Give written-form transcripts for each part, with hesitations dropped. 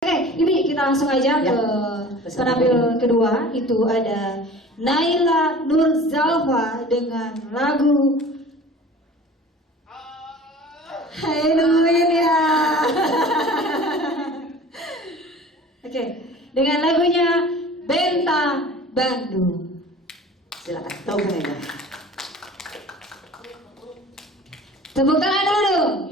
Oke, ini kita langsung aja ke penampil kedua. Itu ada Naila Nurzalfa dengan lagu Haleluya. Oke, dengan lagunya Benta Bandung. Silakan, tahu ya. Tepuk tangan dulu dong.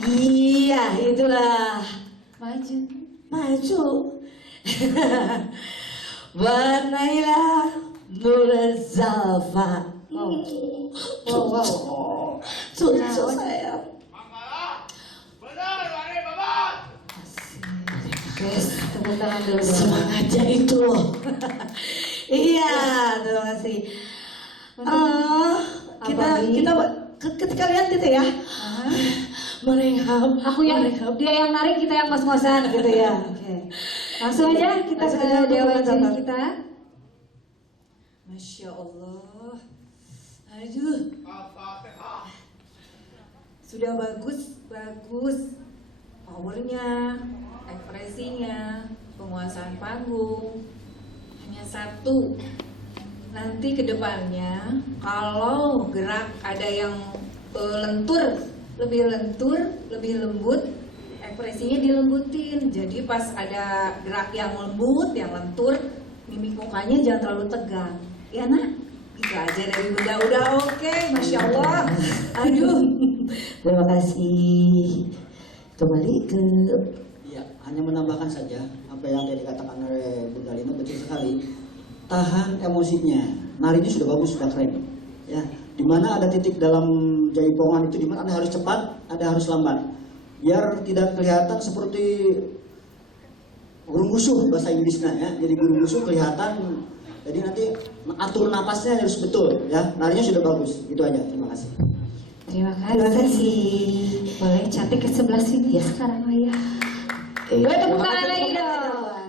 Iya, itulah. Maju. Maju. Buat Naila Nur Zalfa. Wow. Cucu saya. Guys, tepuk tangan dulu. Semangatnya itu loh. Iya, terima kasih. Ketika lihat gitu ya, merehab. Aku yang dia yang narik, kita yang ngos-ngosan gitu ya. Oke. Langsung aja kita ke dewa juri kita. Masya Allah. Aduh. Sudah bagus. Powernya, ekspresinya, penguasaan panggung. Hanya satu. Nanti ke depannya kalau gerak ada yang lebih lembut, ekspresinya dilembutin. Jadi pas ada gerak yang lembut, yang lentur, mimik mukanya jangan terlalu tegang. Ya nak, gitu aja dari Bunda. Udah oke, Masya Allah. Aduh. Terima kasih. Kembali ke. Ya, hanya menambahkan saja apa yang tadi dikatakan oleh Bunda Lina betul sekali. Tahan emosinya, narinya sudah bagus, sudah keren. Ya, dimana ada titik dalam jaipongan itu, dimana ada harus cepat, ada harus lambat, biar tidak kelihatan seperti gurung gusuh bahasa Inggrisnya ya. Jadi gurung gusuh kelihatan. Jadi nanti atur napasnya harus betul ya. Narinya sudah bagus. Itu aja. Terima kasih. Terima kasih. Boleh cantik ke sebelah sini ya sekarang ayah. Boleh tepuk tangan lagi dong.